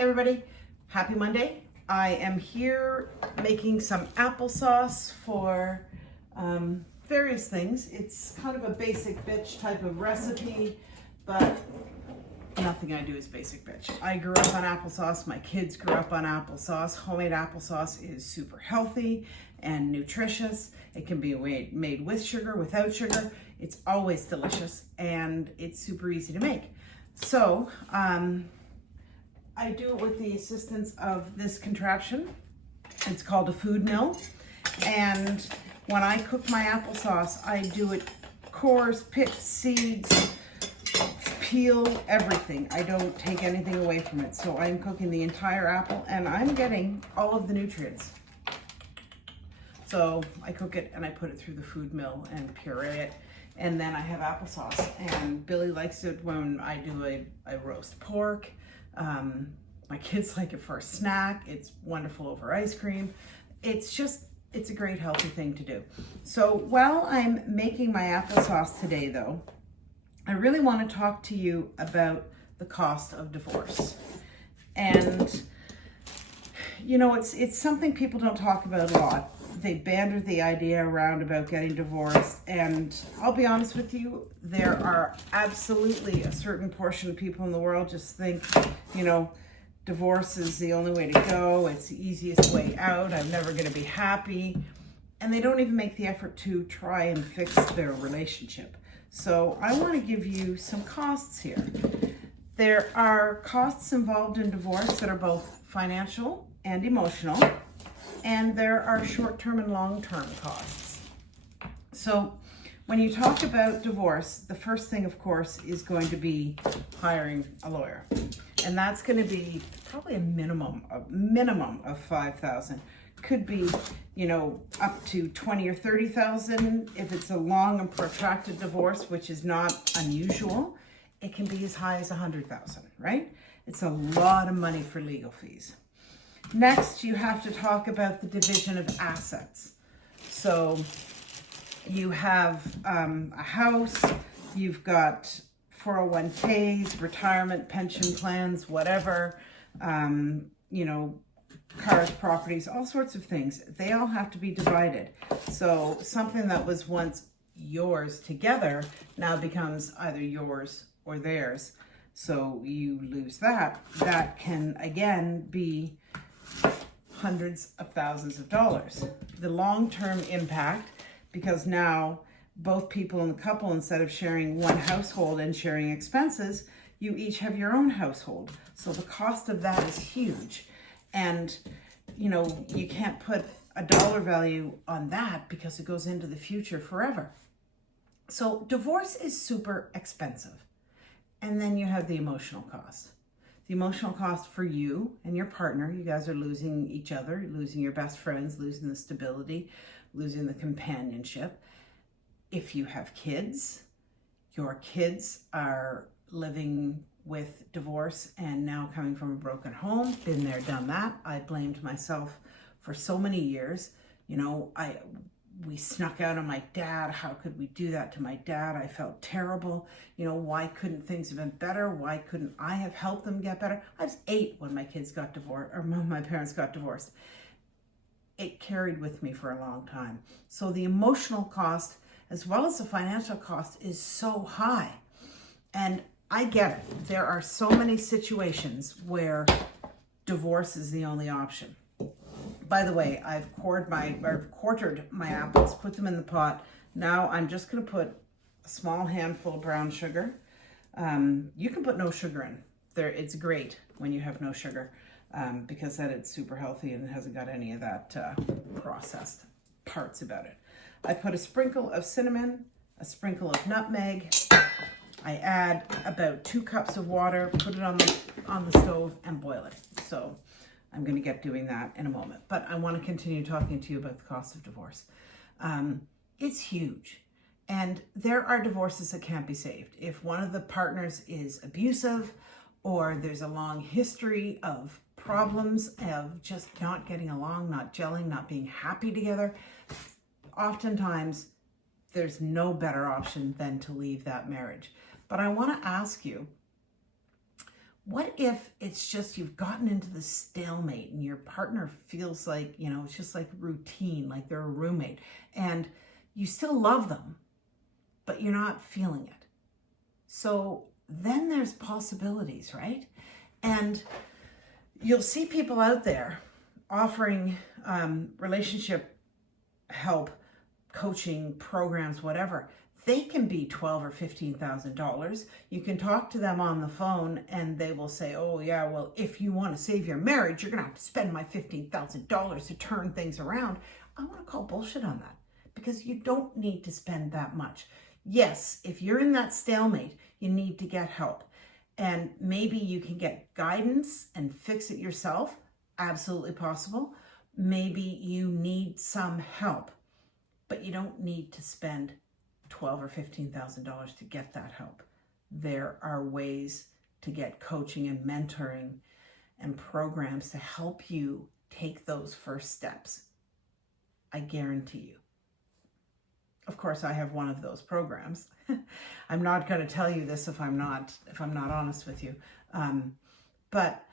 Hey everybody, happy Monday. I am here making some applesauce for various things. It's kind of a basic bitch type of recipe, but nothing I do is basic bitch. I grew up on applesauce, my kids grew up on applesauce. Homemade applesauce is super healthy and nutritious. It can be made with sugar, without sugar. It's always delicious and it's super easy to make. So, I do it with the assistance of this contraption. It's called a food mill. And when I cook my applesauce, I do it cores, pits, seeds, peel, everything. I don't take anything away from it. So I'm cooking the entire apple and I'm getting all of the nutrients. So I cook it and I put it through the food mill and puree it. And then I have applesauce. And Billy likes it when I do a roast pork. My kids like it for a snack. It's wonderful over ice cream. It's a great healthy thing to do. So while I'm making my applesauce today though, I really want to talk to you about the cost of divorce. And you know, it's something people don't talk about a lot. They banter the idea around about getting divorced, and I'll be honest with you, there are absolutely a certain portion of people in the world just think, you know, divorce is the only way to go, it's the easiest way out, I'm never going to be happy, and they don't even make the effort to try and fix their relationship. So I want to give you some costs here. There are costs involved in divorce that are both financial and emotional. And there are short-term and long-term costs. So when you talk about divorce, the first thing, of course, is going to be hiring a lawyer. And that's going to be probably a minimum of $5,000. Could be, you know, up to $20,000 or $30,000 if it's a long and protracted divorce, which is not unusual. It can be as high as $100,000, right? It's a lot of money for legal fees. Next, you have to talk about the division of assets. So you have a house, you've got 401ks, retirement, pension plans, whatever, you know, cars, properties, all sorts of things. They all have to be divided. So something that was once yours together now becomes either yours or theirs. So you lose that. That can, again, be hundreds of thousands of dollars. The long-term impact, because now both people in the couple, instead of sharing one household and sharing expenses, you each have your own household. So the cost of that is huge. And, you know, you can't put a dollar value on that because it goes into the future forever. So divorce is super expensive. And then you have the emotional cost. The emotional cost for you and your partner, you guys are losing each other, losing your best friends, losing the stability, losing the companionship. If you have kids, your kids are living with divorce and now coming from a broken home. Been there, done that. I blamed myself for so many years. You know, we snuck out on my dad. How could we do that to my dad? I felt terrible. You know, why couldn't things have been better? Why couldn't I have helped them get better? I was 8 when my kids got divorced, or my parents got divorced. It carried with me for a long time. So the emotional cost, as well as the financial cost, is so high. And I get it. There are so many situations where divorce is the only option. By the way, I've quartered my apples, put them in the pot. Now I'm just going to put a small handful of brown sugar. You can put no sugar in. It's great when you have no sugar because then it's super healthy and it hasn't got any of that processed parts about it. I put a sprinkle of cinnamon, a sprinkle of nutmeg. I add about 2 cups of water, put it on the stove and boil it. So I'm going to get doing that in a moment, but I want to continue talking to you about the cost of divorce. It's huge, and there are divorces that can't be saved. If one of the partners is abusive, or there's a long history of problems of just not getting along, not gelling, not being happy together, oftentimes there's no better option than to leave that marriage. But I want to ask you, What if it's just you've gotten into the stalemate and your partner feels like, it's just like routine, like they're a roommate, and you still love them, but you're not feeling it. So then there's possibilities, right? And you'll see people out there offering relationship help, coaching programs, whatever. They can be $12,000 or $15,000. You can talk to them on the phone and they will say, oh yeah, well, if you want to save your marriage, you're gonna have to spend my $15,000 to turn things around. I want to call bullshit on that, because you don't need to spend that much. Yes, if you're in that stalemate, you need to get help. And maybe you can get guidance and fix it yourself. Absolutely possible. Maybe you need some help, but you don't need to spend $12,000 or $15,000 to get that help. There are ways to get coaching and mentoring and programs to help you take those first steps. I guarantee you. Of course, I have one of those programs. I'm not going to tell you this if I'm not honest with you. But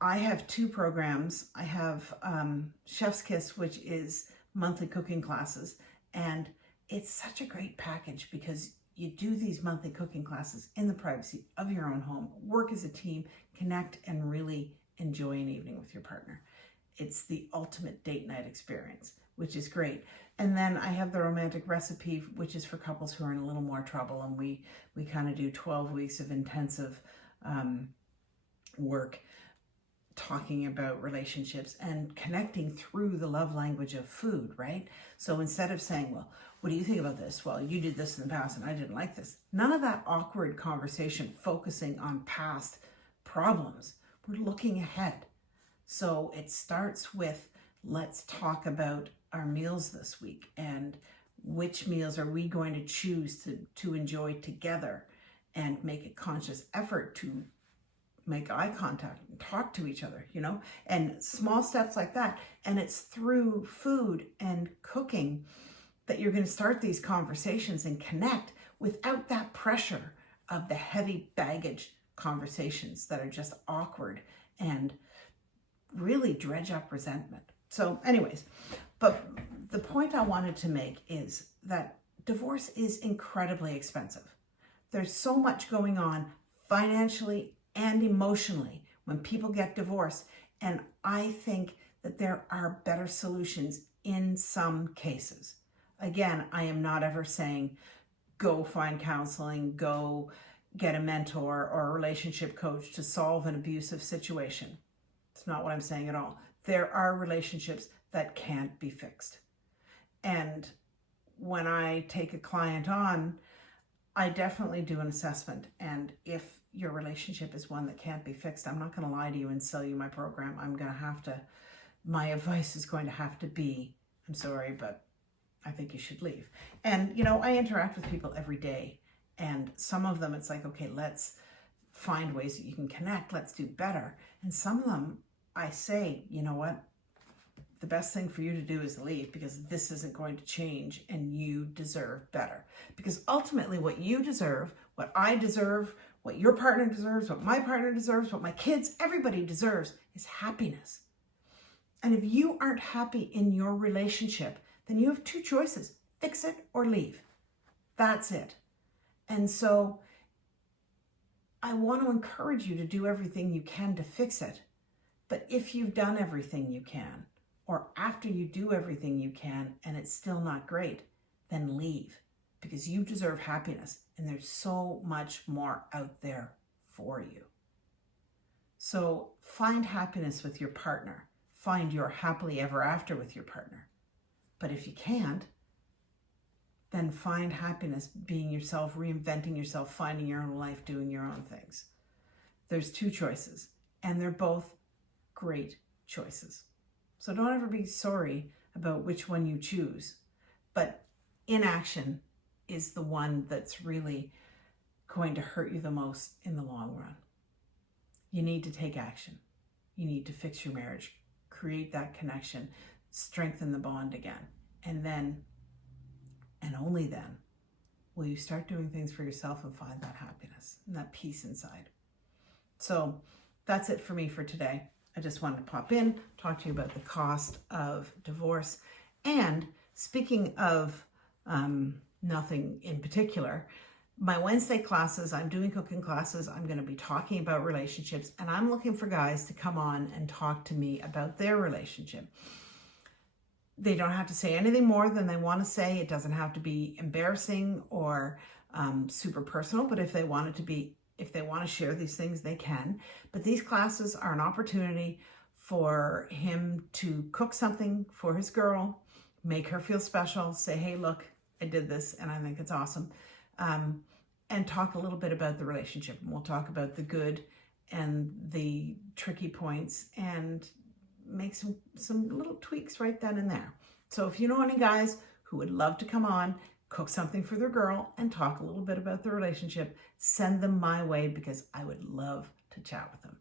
I have two programs. I have Chef's Kiss, which is monthly cooking classes, and it's such a great package because you do these monthly cooking classes in the privacy of your own home, work as a team, connect, and really enjoy an evening with your partner. It's the ultimate date night experience, which is great. And then I have the Romantic Recipe, which is for couples who are in a little more trouble, and we kind of do 12 weeks of intensive work talking about relationships and connecting through the love language of food, right? So instead of saying, well, what do you think about this? Well, you did this in the past and I didn't like this. None of that awkward conversation focusing on past problems. We're looking ahead. So it starts with, let's talk about our meals this week and which meals are we going to choose to enjoy together, and make a conscious effort to make eye contact and talk to each other, and small steps like that. And it's through food and cooking that you're going to start these conversations and connect without that pressure of the heavy baggage conversations that are just awkward and really dredge up resentment. So anyways, but the point I wanted to make is that divorce is incredibly expensive. There's so much going on financially and emotionally when people get divorced. And I think that there are better solutions in some cases. Again, I am not ever saying go find counseling, go get a mentor or a relationship coach to solve an abusive situation. It's not what I'm saying at all. There are relationships that can't be fixed. And when I take a client on, I definitely do an assessment. And if your relationship is one that can't be fixed, I'm not going to lie to you and sell you my program. My advice is going to have to be, I'm sorry, but I think you should leave. And, I interact with people every day, and some of them it's like, okay, let's find ways that you can connect. Let's do better. And some of them I say, you know what? The best thing for you to do is leave, because this isn't going to change and you deserve better. Because ultimately what you deserve, what I deserve, what your partner deserves, what my partner deserves, what my kids, everybody deserves is happiness. And if you aren't happy in your relationship, then you have two choices: fix it or leave. That's it. And so I want to encourage you to do everything you can to fix it. But if you've done everything you can, or after you do everything you can and it's still not great, then leave, because you deserve happiness and there's so much more out there for you. So find happiness with your partner. Find your happily ever after with your partner. But if you can't, then find happiness being yourself, reinventing yourself, finding your own life, doing your own things. There's two choices, and they're both great choices. So don't ever be sorry about which one you choose, but inaction is the one that's really going to hurt you the most in the long run. You need to take action. You need to fix your marriage, create that connection, strengthen the bond again. And then, and only then, will you start doing things for yourself and find that happiness and that peace inside. So that's it for me for today. I just wanted to pop in, talk to you about the cost of divorce. And speaking of nothing in particular, my Wednesday classes, I'm doing cooking classes. I'm going to be talking about relationships, and I'm looking for guys to come on and talk to me about their relationship. They don't have to say anything more than they want to say. It doesn't have to be embarrassing or super personal, but if they want to share these things, they can. But these classes are an opportunity for him to cook something for his girl, make her feel special, say, hey, look, I did this and I think it's awesome. And talk a little bit about the relationship. And we'll talk about the good and the tricky points and make some little tweaks right then and there. So if you know any guys who would love to come on, cook something for their girl, and talk a little bit about the relationship, send them my way because I would love to chat with them.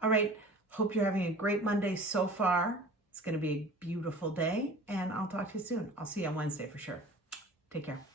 All right, hope you're having a great Monday so far. It's going to be a beautiful day, and I'll talk to you soon. I'll see you on Wednesday for sure. Take care.